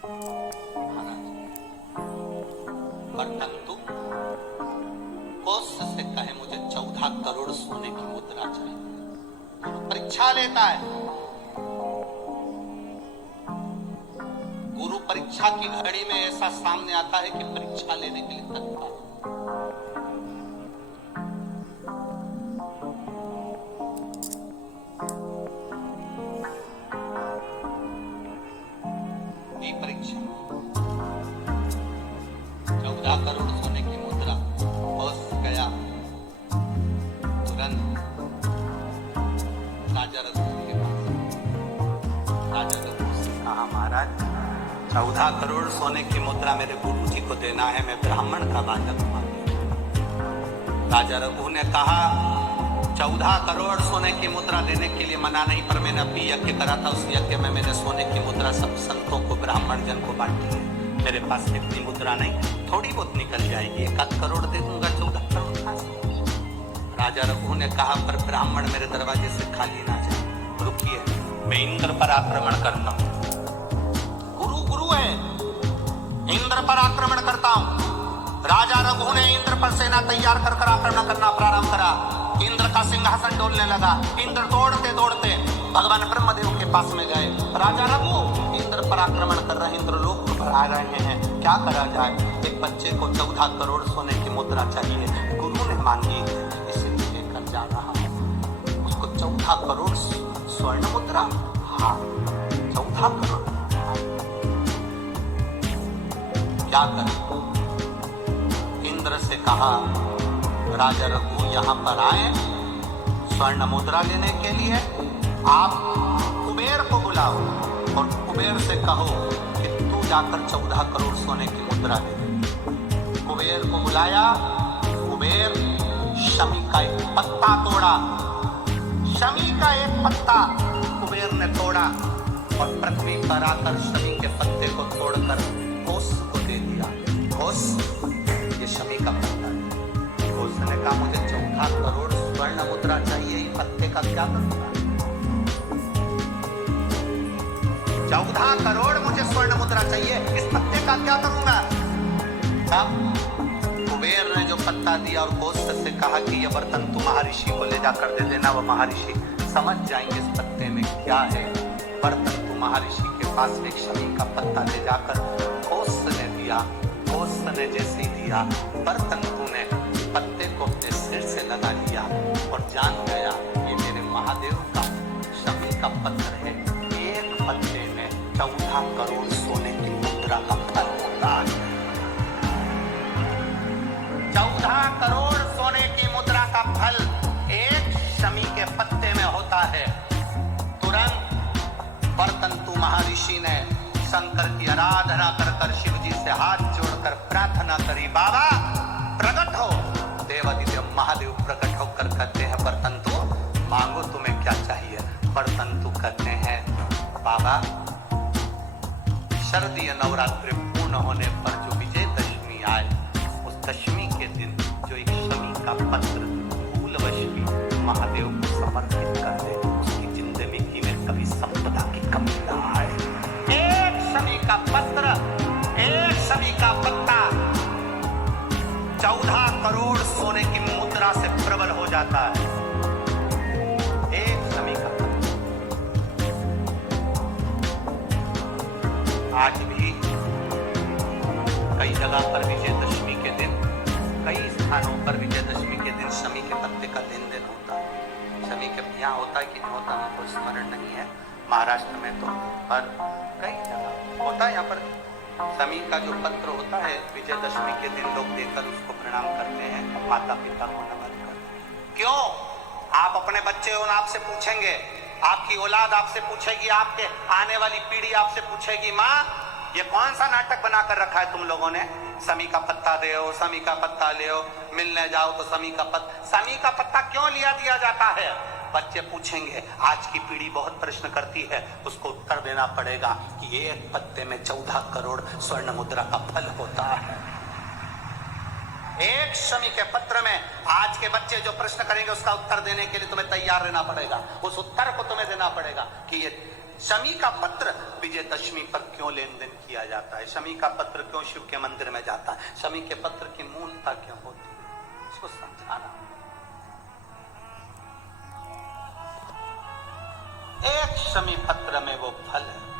महाराज परंतु कोष से कहे मुझे 14 करोड़ सोने की मुद्रा चाहिए। गुरु परीक्षा लेता है। गुरु परीक्षा की घड़ी में ऐसा सामने आता है कि परीक्षा लेने के लिए तत्पर। परीक्षा 14 करोड़ सोने की मुद्रा बस गया। तुरंत राजा रघुवीर के पास। राजा रघुवीर से कहा महाराज 14 करोड़ सोने की मुद्रा मेरे गुरु जी को देना है, मैं ब्राह्मण का बालक हूं। राजा रघु ने कहा 14 करोड़ सोने की मुद्रा देने के लिए मना नहीं, पर मैंने अभी यज्ञ करा था, उस यज्ञ में मैंने सोने की मुद्रा सब संतों को ब्राह्मण जन को बांटी है। मेरे पास इतनी मुद्रा नहीं, थोड़ी बहुत निकल जाएगी, 1 करोड़ दे दूंगा। 14 करोड़ कहां से? राजा रघु ने कहा पर ब्राह्मण मेरे दरवाजे से खाली ना जाए, रुकिए मैं इंद्र पर आक्रमण करता हूं। गुरु गुरु है, इंद्र पर आक्रमण करता हूं। राजा रघु ने इंद्र पर सेना तैयार कर आक्रमण करना प्रारंभ करा। इंद्र का सिंहासन डोलने लगा। इंद्र दौड़ते दौड़ते भगवान ब्रह्मदेव के पास में गए। राजा रघु इंद्र पर आक्रमण कर रहे हैं, इंद्र लोक पर आ रहे हैं, क्या करा जाए? एक बच्चे को 14 करोड़ सोने की मुद्रा चाहिए, गुरु ने मांगी, इसलिए लेकर जा रहा हूं। उसको 14 करोड़ स्वर्ण मुद्रा, हाँ 14 करोड़। क्या करें? इंद्र से कहा राजा रघु यहाँ पर आए स्वर्ण मुद्रा लेने के लिए। आप कुबेर को बुलाओ और कुबेर से कहो कि तू जाकर 14 करोड़ सोने की मुद्रा दे दे। कुबेर को बुलाया। कुबेर शमी का एक पत्ता तोड़ा। शमी का एक पत्ता कुबेर ने तोड़ा और पृथ्वी पर आकर शमी के पत्ते को तोड़कर घोष को दे दिया। घोष ये शमी का पत्ता। उसने कहा मुझे 14 करोड़ स्वर्ण मुद्रा चाहिए, इस पत्ते का क्या करूंगा? 14 करोड़ मुझे स्वर्ण मुद्रा चाहिए, इस पत्ते का क्या करूंगा? तब कुबेर ने जो पत्ता दिया और गोश्त से कहा कि यह बर्तन तू महर्षि को ले जाकर दे देना, वो महर्षि समझ जाएंगे इस पत्ते में क्या है। बर्तन तू महर्षि के पास एक शमी का पत्ता ले जाकर गोश्त ने दिया। गोश्त ने जैसे दिया, बर्तन तूने पत्ते को अपने सिर से लगा लिया और जान गया ये मेरे महादेव का शमी का पत्थर है। एक पत्ते में 14 करोड़ सोने की मुद्रा का फल होता है। 14 करोड़ सोने की मुद्रा का फल एक शमी के पत्ते में होता है। तुरंत बर्तंतु महर्षि ने शंकर की आराधना कर शिव जी से हाथ जोड़कर प्रार्थना करी, बाबा प्रकट हो। देवादिदेव महादेव प्रकट होकर कहते हैं बर्तंतु मांगो तुम्हें क्या चाहिए? बर्तंतु कहते हैं बाबा शरदीय नवरात्रि पूर्ण होने पर जो विजयदशमी आए, उस दशमी के दिन जो एक शमी का पत्र फूलवश महादेव को समर्पित कर दे, उसकी जिंदगी में कभी संपदा की कमी ना आए। एक शमी का पत्र, एक शमी का पत्ता 14 करोड़ सोने की मुद्रा से प्रबल हो जाता है। एक शमी का पत्ता। आज भी कई जगह पर विजयदशमी के दिन, कई स्थानों पर विजयदशमी के दिन शमी के पत्ते का लेन देन होता है। शमी के यहाँ होता है कि नहीं होता मुझको स्मरण नहीं है, महाराष्ट्र में तो, पर कई जगह होता है। यहाँ पर शमी का जो पत्र होता है विजयदशमी के दिन लोग देकर उसको प्रणाम करते हैं, माता पिता को नमन करते हैं। क्यों? आप अपने बच्चे हो, आपसे पूछेंगे, आपकी औलाद आपसे पूछेगी, आपके आने वाली पीढ़ी आपसे पूछेगी, माँ ये कौन सा नाटक बनाकर रखा है तुम लोगों ने? शमी का पत्ता दे, शमी का पत्ता ले, मिलने जाओ तो शमी का पत्ता। शमी का पत्ता क्यों लिया दिया जाता है? बच्चे पूछेंगे, आज की पीढ़ी बहुत प्रश्न करती है, उसको उत्तर देना पड़ेगा कि एक पत्ते में 14 करोड़ स्वर्ण मुद्रा का फल होता है। एक शमी के पत्र में आज के बच्चे जो प्रश्न करेंगे उसका उत्तर देने के लिए तुम्हें तैयार रहना पड़ेगा। उस उत्तर को तुम्हें देना पड़ेगा कि ये शमी का पत्र विजयदशमी पर क्यों लेन देन किया जाता है? शमी का पत्र क्यों शिव के मंदिर में जाता है? शमी के पत्र की मूलता क्यों होती है? इसको समझाना। एक शमी पत्र में वो फल है